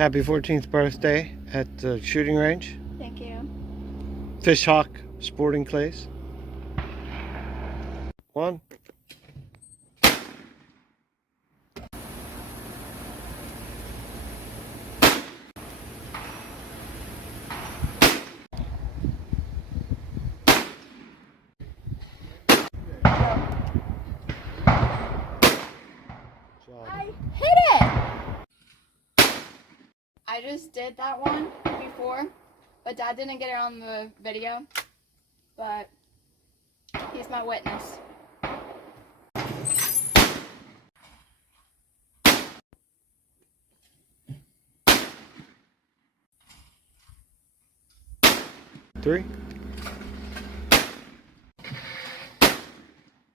Happy 14th birthday at the shooting range. Thank you. Fishhawk Sporting Clays. One. I hit it! I just did that one before, but Dad didn't get it on the video, but he's my witness. Three.